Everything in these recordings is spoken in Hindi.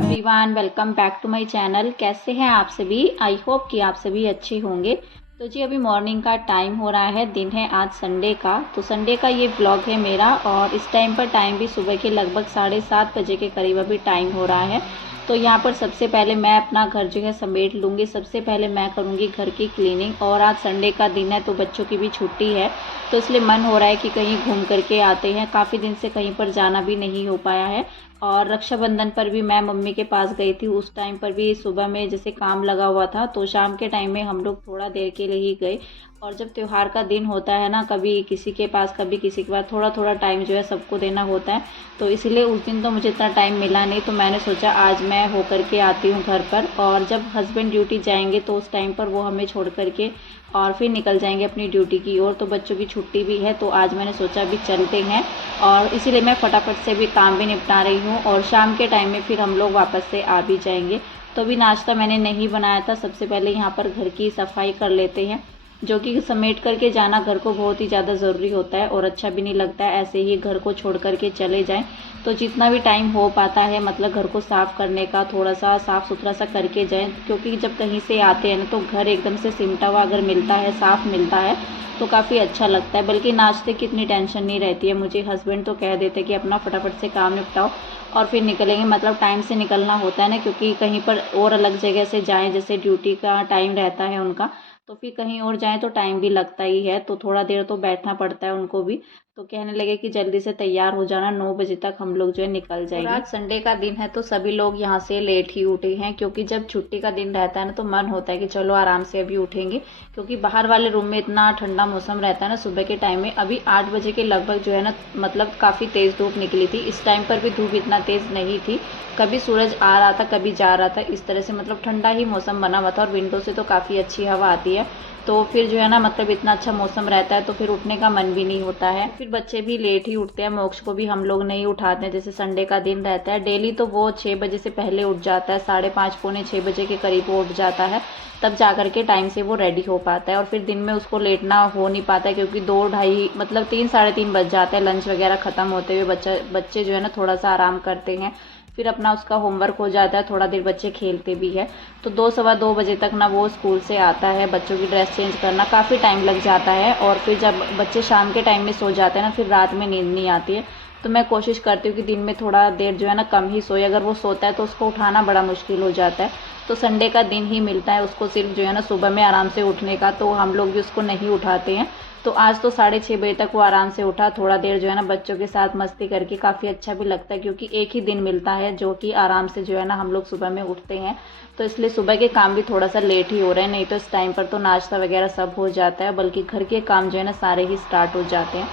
Everyone, welcome back to my channel. कैसे हैं आप सभी? आई होप कि आप सभी अच्छे होंगे। तो जी अभी मॉर्निंग का टाइम हो रहा है, दिन है आज संडे का। तो संडे का ये ब्लॉग है मेरा और इस टाइम पर टाइम भी सुबह के लगभग 7:30 बजे के करीब अभी टाइम हो रहा है। तो यहाँ पर सबसे पहले मैं अपना घर जो है समेट लूँगी। सबसे पहले मैं करूँगी घर की क्लीनिंग। और आज संडे का दिन है तो बच्चों की भी छुट्टी है, तो इसलिए मन हो रहा है कि कहीं घूम करके आते हैं। काफ़ी दिन से कहीं पर जाना भी नहीं हो पाया है। और रक्षाबंधन पर भी मैं मम्मी के पास गई थी। उस टाइम पर भी सुबह में जैसे काम लगा हुआ था, तो शाम के टाइम में हम लोग थोड़ा देर के लिए ही गए। और जब त्यौहार का दिन होता है ना, कभी किसी के पास कभी किसी के पास, थोड़ा थोड़ा टाइम जो है सबको देना होता है। तो इसलिए उस दिन तो मुझे इतना टाइम मिला नहीं, तो मैंने सोचा आज मैं हो करके आती हूँ घर पर। और जब हस्बैंड ड्यूटी जाएंगे तो उस टाइम पर वो हमें छोड़ करके और फिर निकल जाएंगे अपनी ड्यूटी की ओर। तो बच्चों की छुट्टी भी है, तो आज मैंने सोचा अभी चलते हैं। और इसीलिए मैं फटाफट से भी काम भी निपटा रही हूँ और शाम के टाइम में फिर हम लोग वापस से आ भी जाएंगे। तो अभी नाश्ता मैंने नहीं बनाया था। सबसे पहले यहाँ पर घर की सफाई कर लेते हैं, जो कि समेट करके जाना घर को बहुत ही ज़्यादा ज़रूरी होता है और अच्छा भी नहीं लगता है ऐसे ही घर को छोड़ करके चले जाएं। तो जितना भी टाइम हो पाता है मतलब घर को साफ़ करने का, थोड़ा सा साफ़ सुथरा सा करके जाएं। क्योंकि जब कहीं से आते हैं ना तो घर एकदम से सिमटा हुआ अगर मिलता है, साफ़ मिलता है, तो काफ़ी अच्छा लगता है। बल्कि नाश्ते की इतनी टेंशन नहीं रहती है मुझे। हस्बैंड तो कह देते कि अपना फटाफट से काम निपटाओ और फिर निकलेंगे। मतलब टाइम से निकलना होता है ना, क्योंकि कहीं पर और अलग जगह से जाएं, जैसे ड्यूटी का टाइम रहता है उनका, तो फिर कहीं और जाएं तो टाइम भी लगता ही है। तो थोड़ा देर तो बैठना पड़ता है उनको भी। तो कहने लगे कि जल्दी से तैयार हो जाना, 9 बजे तक हम लोग जो है निकल जाएंगे। और आज संडे का दिन है तो सभी लोग यहाँ से लेट ही उठे हैं, क्योंकि जब छुट्टी का दिन रहता है ना तो मन होता है कि चलो आराम से अभी उठेंगे। क्योंकि बाहर वाले रूम में इतना ठंडा मौसम रहता है ना सुबह के टाइम में। अभी 8 बजे के लगभग जो है ना मतलब काफ़ी तेज़ धूप निकली थी। इस टाइम पर भी धूप इतना तेज़ नहीं थी, कभी सूरज आ रहा था कभी जा रहा था, इस तरह से मतलब ठंडा ही मौसम बना हुआ था। और विंडो से तो काफ़ी अच्छी हवा आती है, तो फिर जो है ना मतलब इतना अच्छा मौसम रहता है तो फिर उठने का मन भी नहीं होता है। फिर बच्चे भी लेट ही उठते हैं, मोक्ष को भी हम लोग नहीं उठाते हैं। जैसे संडे का दिन रहता है डेली तो वो 6 बजे से पहले उठ जाता है, 5:30 पौने 6 बजे के करीब वो उठ जाता है। तब जा करके टाइम से वो रेडी हो पाता है। और फिर दिन में उसको लेटना हो नहीं पाता है, क्योंकि 2 ढाई मतलब 3 साढ़े 3 बज जाते हैं लंच वगैरह ख़त्म होते हुए। बच्चे जो है ना थोड़ा सा आराम करते हैं, फिर अपना उसका होमवर्क हो जाता है, थोड़ा देर बच्चे खेलते भी है। तो 2 सवा 2 बजे तक ना वो स्कूल से आता है। बच्चों की ड्रेस चेंज करना काफ़ी टाइम लग जाता है। और फिर जब बच्चे शाम के टाइम में सो जाते हैं ना, फिर रात में नींद नहीं आती है। तो मैं कोशिश करती हूँ कि दिन में थोड़ा देर जो है ना कम ही सोए। अगर वो सोता है तो उसको उठाना बड़ा मुश्किल हो जाता है। तो संडे का दिन ही मिलता है उसको सिर्फ जो है ना सुबह में आराम से उठने का, तो हम लोग भी उसको नहीं उठाते हैं। तो आज तो 6:30 बजे तक वो आराम से उठा। थोड़ा देर जो है ना बच्चों के साथ मस्ती करके काफ़ी अच्छा भी लगता है, क्योंकि एक ही दिन मिलता है जो कि आराम से जो है ना हम लोग सुबह में उठते हैं। तो इसलिए सुबह के काम भी थोड़ा सा लेट ही हो रहे हैं, नहीं तो इस टाइम पर तो नाश्ता वगैरह सब हो जाता है, बल्कि घर के काम जो है ना सारे ही स्टार्ट हो जाते हैं।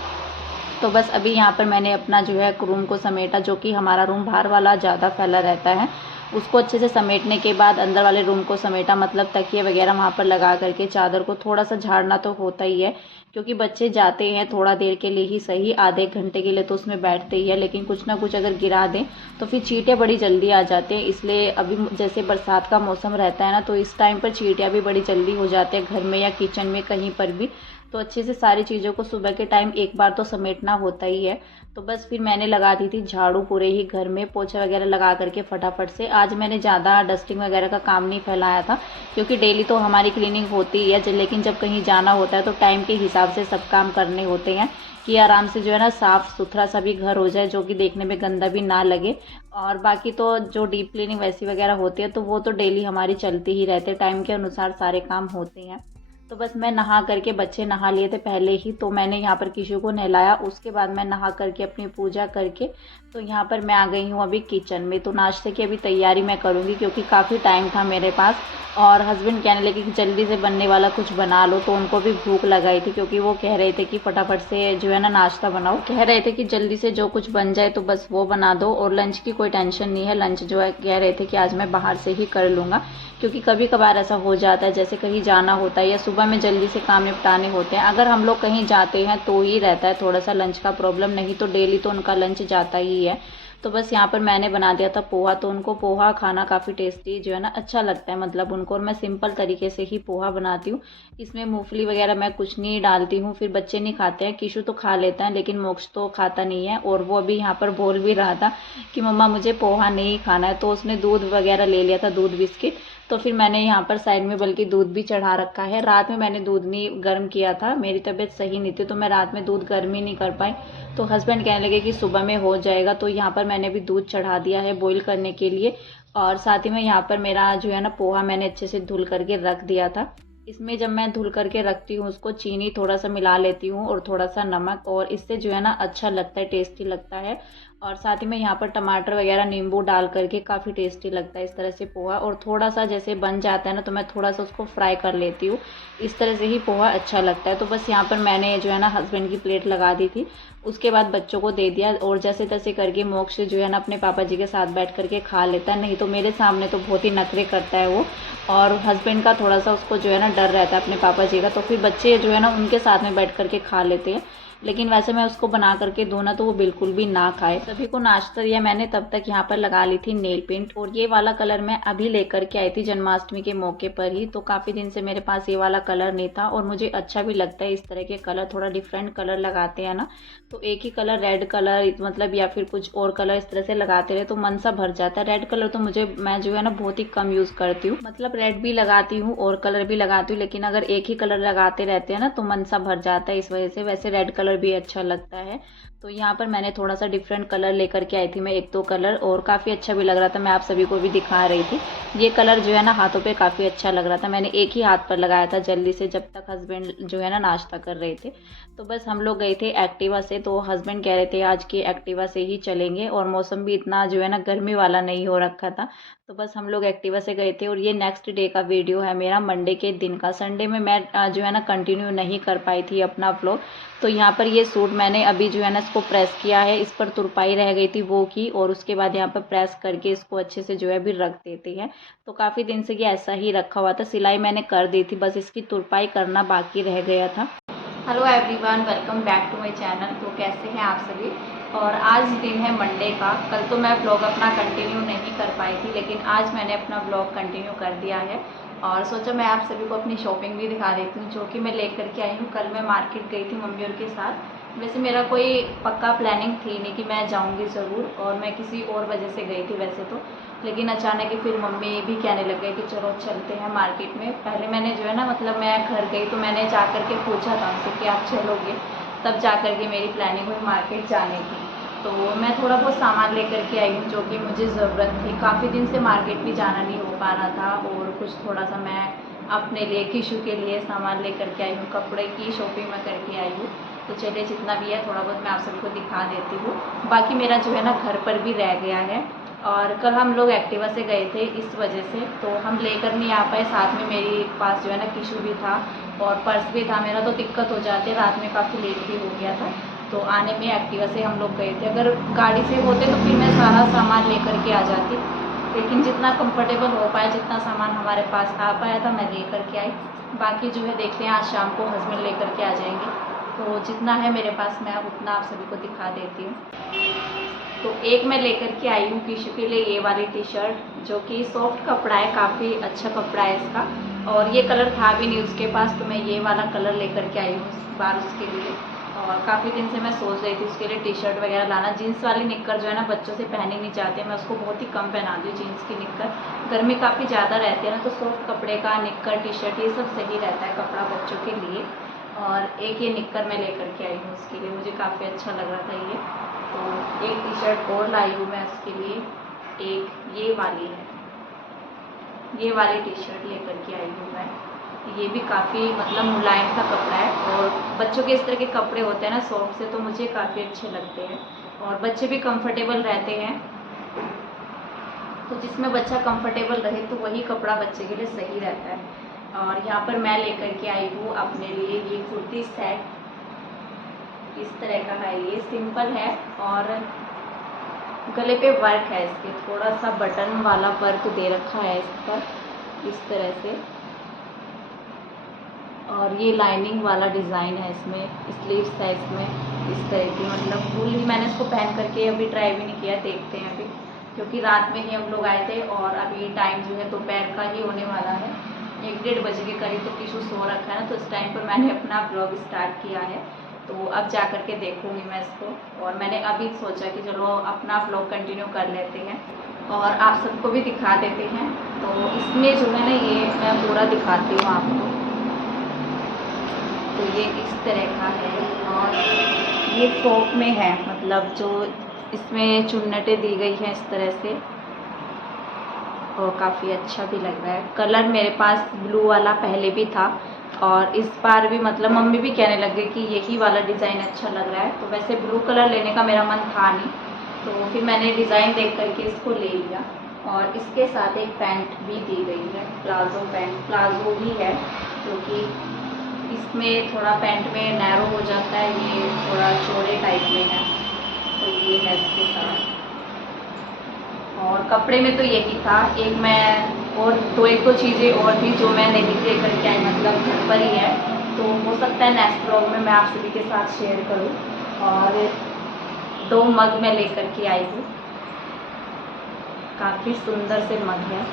तो बस अभी यहाँ पर मैंने अपना जो है रूम को समेटा, जो कि हमारा रूम बाहर वाला ज़्यादा फैला रहता है। उसको अच्छे से समेटने के बाद अंदर वाले रूम को समेटा, मतलब तकिए वगैरह वहाँ पर लगा करके चादर को थोड़ा सा झाड़ना तो होता ही है। क्योंकि बच्चे जाते हैं थोड़ा देर के लिए ही सही, आधे घंटे के लिए तो उसमें बैठते ही है, लेकिन कुछ ना कुछ अगर गिरा दें तो फिर चींटियाँ बड़ी जल्दी आ जाते हैं। इसलिए अभी जैसे बरसात का मौसम रहता है ना, तो इस टाइम पर चींटियाँ भी बड़ी जल्दी हो जाते हैं घर में या किचन में कहीं पर भी। तो अच्छे से सारी चीज़ों को सुबह के टाइम एक बार तो समेटना होता ही है। तो बस फिर मैंने लगा दी थी झाड़ू पूरे ही घर में, पोछा वगैरह लगा करके फटाफट से। आज मैंने ज़्यादा डस्टिंग वगैरह का काम नहीं फैलाया था, क्योंकि डेली तो हमारी क्लीनिंग होती ही है, लेकिन जब कहीं जाना होता है तो टाइम के हिसाब से सब काम करने होते हैं, कि आराम से जो है ना साफ़ सुथरा सा भी घर हो जाए, जो कि देखने में गंदा भी ना लगे। और बाकी तो जो डीप क्लीनिंग वैसी वगैरह होती है तो वो तो डेली हमारी चलती ही रहते, टाइम के अनुसार सारे काम होते हैं। तो बस मैं नहा करके, बच्चे नहा लिए थे पहले ही, तो मैंने यहाँ पर किशु को नहलाया। उसके बाद मैं नहा करके अपनी पूजा करके तो यहाँ पर मैं आ गई हूँ अभी किचन में। तो नाश्ते की अभी तैयारी मैं करूँगी, क्योंकि काफ़ी टाइम था मेरे पास। और हस्बैंड कहने लगे कि जल्दी से बनने वाला कुछ बना लो, तो उनको भी भूख लगाई थी, क्योंकि वो कह रहे थे कि फटाफट से जो है ना नाश्ता बनाओ। कह रहे थे कि जल्दी से जो कुछ बन जाए तो बस वो बना दो, और लंच की कोई टेंशन नहीं है। लंच जो है कह रहे थे कि आज मैं बाहर से ही कर लूँगा, क्योंकि कभी कभार ऐसा हो जाता है जैसे कहीं जाना होता है या सुबह में जल्दी से काम निपटाने होते हैं। अगर हम लोग कहीं जाते हैं तो ही रहता है थोड़ा सा लंच का प्रॉब्लम, नहीं तो डेली तो उनका लंच जाता ही है। तो बस यहाँ पर मैंने बना दिया था पोहा। तो उनको पोहा खाना काफ़ी टेस्टी जो है ना अच्छा लगता है मतलब उनको, और मैं सिंपल तरीके से ही पोहा बनाती हूँ। इसमें मूंगफली वगैरह मैं कुछ नहीं डालती हूँ, फिर बच्चे नहीं खाते हैं। किशु तो खा लेता है लेकिन मोक्ष तो खाता नहीं है, और वो अभी यहाँ पर बोल भी रहा था कि मम्मा मुझे पोहा नहीं खाना है। तो उसने दूध वगैरह ले लिया था, दूध बिस्किट। तो फिर मैंने यहाँ पर साइड में बल्कि दूध भी चढ़ा रखा है। रात में मैंने दूध नहीं गर्म किया था, मेरी तबीयत सही नहीं थी तो मैं रात में दूध गर्म ही नहीं कर पाई। तो हस्बैंड कहने लगे कि सुबह में हो जाएगा, तो यहाँ पर मैंने भी दूध चढ़ा दिया है बॉईल करने के लिए। और साथ ही में यहाँ पर मेरा जो है ना पोहा मैंने अच्छे से धुल करके रख दिया था। इसमें जब मैं धुल करके रखती हूँ उसको चीनी थोड़ा सा मिला लेती हूँ और थोड़ा सा नमक, और इससे जो है ना अच्छा लगता है, टेस्टी लगता है। और साथ ही में यहाँ पर टमाटर वगैरह नींबू डाल करके काफ़ी टेस्टी लगता है इस तरह से पोहा। और थोड़ा सा जैसे बन जाता है ना तो मैं थोड़ा सा उसको फ्राई कर लेती हूँ, इस तरह से ही पोहा अच्छा लगता है। तो बस यहाँ पर मैंने जो है ना हस्बैंड की प्लेट लगा दी थी, उसके बाद बच्चों को दे दिया। और जैसे तैसे करके मोक्ष जो है ना अपने पापा जी के साथ बैठ करके खा लेता है, नहीं तो मेरे सामने तो बहुत ही नखरे करता है वो। और हस्बैंड का थोड़ा सा उसको जो है ना डर रहता है अपने पापा जी का, तो फिर बच्चे जो है ना उनके साथ में बैठ करके खा लेते हैं। लेकिन वैसे मैं उसको बना करके दूँ ना तो वो बिल्कुल भी ना खाए। सभी को नाश्ता दिया मैंने, तब तक यहाँ पर लगा ली थी नेल पेंट। और ये वाला कलर मैं अभी लेकर के आई थी जन्माष्टमी के मौके पर ही, तो काफ़ी दिन से मेरे पास ये वाला कलर नहीं था और मुझे अच्छा भी लगता है इस तरह के कलर, थोड़ा डिफरेंट कलर लगाते हैं ना। तो एक ही कलर रेड कलर मतलब या फिर कुछ और कलर इस तरह से लगाते रहे तो मन सा भर जाता है। रेड कलर तो मैं जो है ना बहुत ही कम यूज़ करती हूँ, मतलब रेड भी लगाती हूँ और कलर भी लगाती हूँ, लेकिन अगर एक ही कलर लगाते रहते हैं ना तो मन सा भर जाता है, इस वजह से। वैसे रेड कलर भी अच्छा लगता है। तो यहाँ पर मैंने थोड़ा सा डिफरेंट कलर लेकर के आई थी मैं, एक दो कलर, और काफ़ी अच्छा भी लग रहा था। मैं आप सभी को भी दिखा रही थी। ये कलर जो है ना हाथों पे काफ़ी अच्छा लग रहा था। मैंने एक ही हाथ पर लगाया था जल्दी से, जब तक हस्बैंड जो है ना नाश्ता कर रहे थे। तो बस हम लोग गए थे एक्टिवा से, तो हस्बैंड कह रहे थे आज की एक्टिवा से ही चलेंगे, और मौसम भी इतना जो है ना गर्मी वाला नहीं हो रखा था। तो बस हम लोग एक्टिवा से गए थे। और ये नेक्स्ट डे का वीडियो है मेरा, मंडे के दिन का। संडे में मैं जो है ना कंटिन्यू नहीं कर पाई थी अपना व्लॉग। तो यहाँ पर ये सूट मैंने अभी जो है ना इसको प्रेस किया है, इस पर तुरपाई रह गई थी वो की, और उसके बाद यहाँ पर प्रेस करके इसको अच्छे से जो है अभी रख देते हैं। तो काफ़ी दिन से ये ऐसा ही रखा हुआ था, सिलाई मैंने कर दी थी, बस इसकी तुरपाई करना बाकी रह गया था। Hello everyone, welcome back to my channel. तो कैसे हैं आप सभी। और आज दिन है मंडे का। कल तो मैं ब्लॉग अपना कंटिन्यू नहीं कर पाई थी, लेकिन आज मैंने अपना ब्लॉग कंटिन्यू कर दिया है। और सोचा मैं आप सभी को अपनी शॉपिंग भी दिखा देती हूँ, जो कि मैं लेकर के आई हूँ। कल मैं मार्केट गई थी मम्मी और के साथ। वैसे मेरा कोई पक्का प्लानिंग थी नहीं कि मैं जाऊँगी ज़रूर, और मैं किसी और वजह से गई थी वैसे तो। लेकिन अचानक ही फिर मम्मी भी कहने लग गए कि चलो चलते हैं मार्केट में। पहले मैंने जो है ना मतलब मैं घर गई तो मैंने जा कर के पूछा था उनसे कि आप चलोगे, तब जा कर के मेरी प्लानिंग हुई मार्केट जाने की। तो मैं थोड़ा बहुत सामान लेकर के आई हूँ जो कि मुझे ज़रूरत थी। काफ़ी दिन से मार्केट भी जाना नहीं हो पा रहा था, और कुछ थोड़ा सा मैं अपने लिए किशु के लिए सामान लेकर के आई हूँ, कपड़े की शॉपिंग में करके आई हूँ। तो चलिए जितना भी है थोड़ा बहुत मैं आप सबको दिखा देती हूँ। बाकी मेरा जो है ना घर पर भी रह गया है। और कल हम लोग एक्टिवा से गए थे इस वजह से, तो हम लेकर नहीं आ पाए। साथ में मेरे पास जो है ना किशु भी था और पर्स भी था मेरा, तो दिक्कत हो जाती है। रात में काफ़ी लेट भी हो गया था, तो आने में एक्टिवा से हम लोग गए थे। अगर गाड़ी से होते तो फिर मैं सारा सामान लेकर के आ जाती, लेकिन जितना कंफर्टेबल हो पाया, जितना सामान हमारे पास आ पाया था मैं लेकर के आई। बाकी जो है देखते हैं, आज शाम को हस्बैंड लेकर के आ जाएंगे, तो जितना है मेरे पास मैं उतना आप सभी को दिखा देती हूँ। तो एक मैं लेकर के आई हूँ किशु के लिए ये वाली टी शर्ट, जो कि सॉफ्ट कपड़ा है, काफ़ी अच्छा कपड़ा है इसका। और ये कलर था भी नहीं उसके पास, तो मैं ये वाला कलर लेकर के आई हूँ इस बार उसके लिए। और काफ़ी दिन से मैं सोच रही थी उसके लिए टी शर्ट वगैरह लाना। जीन्स वाली निक्कर जो है ना बच्चों से पहनी नहीं चाहते, मैं उसको बहुत ही कम पहनाती हूँ जीन्स की निक्कर। गर्मी काफ़ी ज़्यादा रहती है ना, तो सॉफ्ट कपड़े का निक्कर टी शर्ट ये सब सही रहता है कपड़ा बच्चों के लिए। और एक ये निक्कर मैं लेकर के आई हूँ उसके लिए, मुझे काफ़ी अच्छा लग रहा था ये। तो एक टी शर्ट और लाई हूँ मैं उसके लिए, एक ये वाली है, ये वाली टी शर्ट लेकर के आई हूँ मैं। ये भी काफ़ी मतलब मुलायम सा कपड़ा है, और बच्चों के इस तरह के कपड़े होते हैं ना सॉफ्ट से, तो मुझे काफ़ी अच्छे लगते हैं और बच्चे भी कंफर्टेबल रहते हैं। तो जिसमें बच्चा कंफर्टेबल रहे तो वही कपड़ा बच्चे के लिए सही रहता है। और यहाँ पर मैं लेकर के आई हूँ अपने लिए ये कुर्ती सेट, इस तरह का है। ये सिंपल है और गले पे वर्क है इसके, थोड़ा सा बटन वाला वर्क दे रखा है इस पर, इस तरह से। और ये लाइनिंग वाला डिज़ाइन है, इसमें स्लीव्स है इसमें इस तरह की, मतलब फुल ही मैंने इसको पहन करके अभी ट्राई भी नहीं किया, देखते हैं अभी, क्योंकि रात में ही हम लोग आए थे और अभी टाइम जो है दोपहर का ही होने वाला है, 1-1:30 बजे के करीब। तो किशु सो रखा है ना, तो इस टाइम पर मैंने अपना ब्लॉग स्टार्ट किया है। तो अब जा कर के देखूँगी मैं इसको, और मैंने अभी सोचा कि चलो अपना ब्लॉग कंटिन्यू कर लेते हैं और आप सबको भी दिखा देते हैं। तो इसमें जो है ना, ये मैं पूरा दिखाती हूँ आपको। तो ये इस तरह का है और ये फ्रॉक में है, मतलब जो इसमें चुन्नटें दी गई हैं इस तरह से, और काफ़ी अच्छा भी लग रहा है। कलर मेरे पास ब्लू वाला पहले भी था और इस बार भी मतलब मम्मी भी कहने लग गई कि यही वाला डिज़ाइन अच्छा लग रहा है। तो वैसे ब्लू कलर लेने का मेरा मन था नहीं, तो फिर मैंने डिज़ाइन देख करके इसको ले लिया। और इसके साथ एक पैंट भी दी गई है, प्लाज़ो पैंट, प्लाज़ो ही है, क्योंकि इसमें थोड़ा पैंट में नैरो हो जाता है, ये थोड़ा चौड़े टाइप में है, तो ये है इसके साथ। और कपड़े में तो यही था। एक मैं और दो चीज़ें और भी जो मैं नहीं लेकर के आई, मतलब घर पर ही है, तो हो सकता है नेक्स्ट ब्लॉग में मैं आप सभी के साथ शेयर करूं। और 2 मग मैं लेकर के आई हूँ, काफ़ी सुंदर से मग है।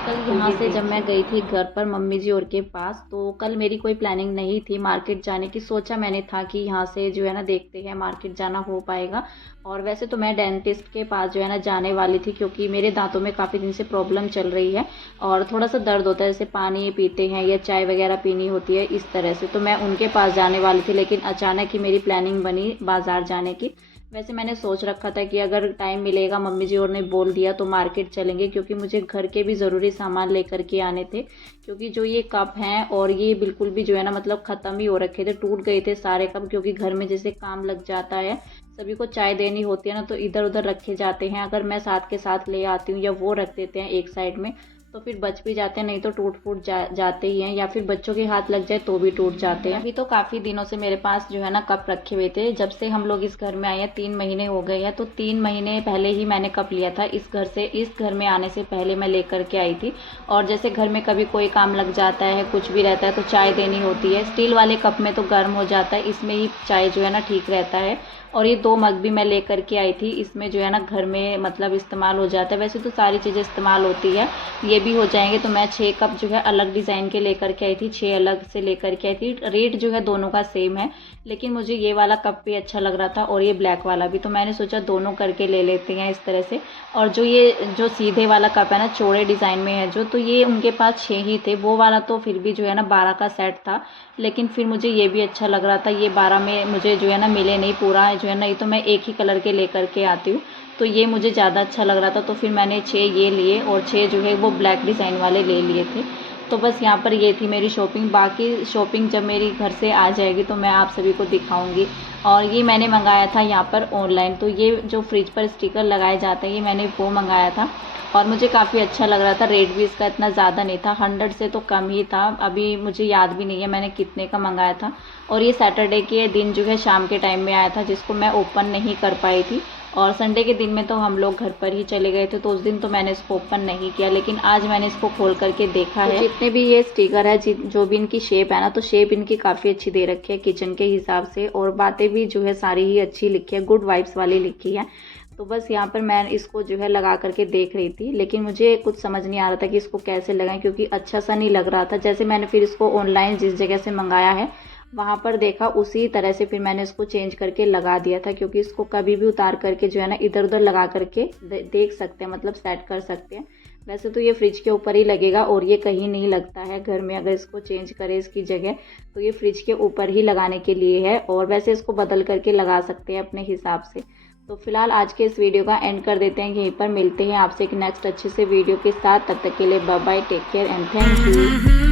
कल यहाँ से जब मैं गई थी घर पर मम्मी जी और के पास, तो कल मेरी कोई प्लानिंग नहीं थी मार्केट जाने की। सोचा मैंने था कि यहाँ से जो है ना देखते हैं मार्केट जाना हो पाएगा। और वैसे तो मैं डेंटिस्ट के पास जो है ना जाने वाली थी, क्योंकि मेरे दांतों में काफ़ी दिन से प्रॉब्लम चल रही है और थोड़ा सा दर्द होता है, जैसे पानी पीते हैं या चाय वगैरह पीनी होती है इस तरह से। तो मैं उनके पास जाने वाली थी, लेकिन अचानक ही मेरी प्लानिंग बनी बाज़ार जाने की। वैसे मैंने सोच रखा था कि अगर टाइम मिलेगा, मम्मी जी और ने बोल दिया तो मार्केट चलेंगे, क्योंकि मुझे घर के भी ज़रूरी सामान लेकर के आने थे। क्योंकि जो ये कप हैं और ये बिल्कुल भी जो है ना, मतलब ख़त्म ही हो रखे थे, टूट गए थे सारे कप, क्योंकि घर में जैसे काम लग जाता है, सभी को चाय देनी होती है ना, तो इधर उधर रखे जाते हैं। अगर मैं साथ के साथ ले आती हूँ या वो रख देते हैं एक साइड में, तो फिर बच भी जाते हैं, नहीं तो टूट फूट जाते ही हैं, या फिर बच्चों के हाथ लग जाए तो भी टूट जाते हैं। अभी तो काफ़ी दिनों से मेरे पास जो है ना कप रखे हुए थे। जब से हम लोग इस घर में आए हैं 3 महीने हो गए हैं, तो 3 महीने पहले ही मैंने कप लिया था इस घर से। इस घर में आने से पहले मैं लेकर के आई थी। और जैसे घर में कभी कोई काम लग जाता है, कुछ भी रहता है, तो चाय देनी होती है। स्टील वाले कप में तो गर्म हो जाता है, इसमें ही चाय जो है ना ठीक रहता है। और ये 2 मग भी मैं लेकर के आई थी, इसमें जो है ना घर में मतलब इस्तेमाल हो जाता है। वैसे तो सारी चीज़ें इस्तेमाल होती है, ये भी हो जाएंगे। तो मैं 6 कप जो है अलग डिज़ाइन के लेकर के आई थी, 6 अलग से लेकर के आई थी। रेट जो है दोनों का सेम है, लेकिन मुझे ये वाला कप भी अच्छा लग रहा था और ये ब्लैक वाला भी, तो मैंने सोचा दोनों करके ले लेते हैं इस तरह से। और जो सीधे वाला कप है ना, चौड़े डिज़ाइन में है जो, तो ये उनके पास 6 ही थे। वो वाला तो फिर भी जो है ना 12 का सेट था, लेकिन फिर मुझे ये भी अच्छा लग रहा था। ये 12 में मुझे जो है ना मिले नहीं पूरा जो है, नहीं तो मैं एक ही कलर के लेकर के आती हूँ, तो ये मुझे ज़्यादा अच्छा लग रहा था। तो फिर मैंने 6 ये लिए और 6 जो है वो ब्लैक डिज़ाइन वाले ले लिए थे। तो बस यहाँ पर ये थी मेरी शॉपिंग। बाकी शॉपिंग जब मेरी घर से आ जाएगी तो मैं आप सभी को दिखाऊंगी। और ये मैंने मंगाया था यहाँ पर ऑनलाइन, तो ये जो फ्रिज पर स्टिकर लगाए जाते हैं, ये मैंने वो मंगाया था और मुझे काफ़ी अच्छा लग रहा था। रेट भी इसका इतना ज़्यादा नहीं था, 100 से तो कम ही था। अभी मुझे याद भी नहीं है मैंने कितने का मंगाया था। और ये सैटरडे के दिन जो है शाम के टाइम में आया था, जिसको मैं ओपन नहीं कर पाई थी। और संडे के दिन में तो हम लोग घर पर ही चले गए थे, तो उस दिन तो मैंने इसको ओपन नहीं किया, लेकिन आज मैंने इसको खोल करके देखा है। जितने भी ये स्टिकर है, जो भी इनकी शेप है ना, तो शेप इनकी काफ़ी अच्छी दे रखी है किचन के हिसाब से, और बातें भी जो है सारी ही अच्छी लिखी है, गुड वाइब्स वाली लिखी है। तो बस यहाँ पर मैं इसको जो है लगा करके देख रही थी, लेकिन मुझे कुछ समझ नहीं आ रहा था कि इसको कैसे लगाएं, क्योंकि अच्छा सा नहीं लग रहा था। जैसे मैंने फिर इसको ऑनलाइन जिस जगह से मंगाया है वहाँ पर देखा, उसी तरह से फिर मैंने इसको चेंज करके लगा दिया था, क्योंकि इसको कभी भी उतार करके जो है ना इधर उधर लगा करके देख सकते हैं, मतलब सेट कर सकते हैं। वैसे तो ये फ्रिज के ऊपर ही लगेगा और ये कहीं नहीं लगता है घर में। अगर इसको चेंज करें इसकी जगह, तो ये फ्रिज के ऊपर ही लगाने के लिए है, और वैसे इसको बदल करके लगा सकते हैं अपने हिसाब से। तो फिलहाल आज के इस वीडियो का एंड कर देते हैं यहीं पर। मिलते हैं आपसे एक नेक्स्ट अच्छे से वीडियो के साथ, तब तक के लिए bye bye, take care and thank you.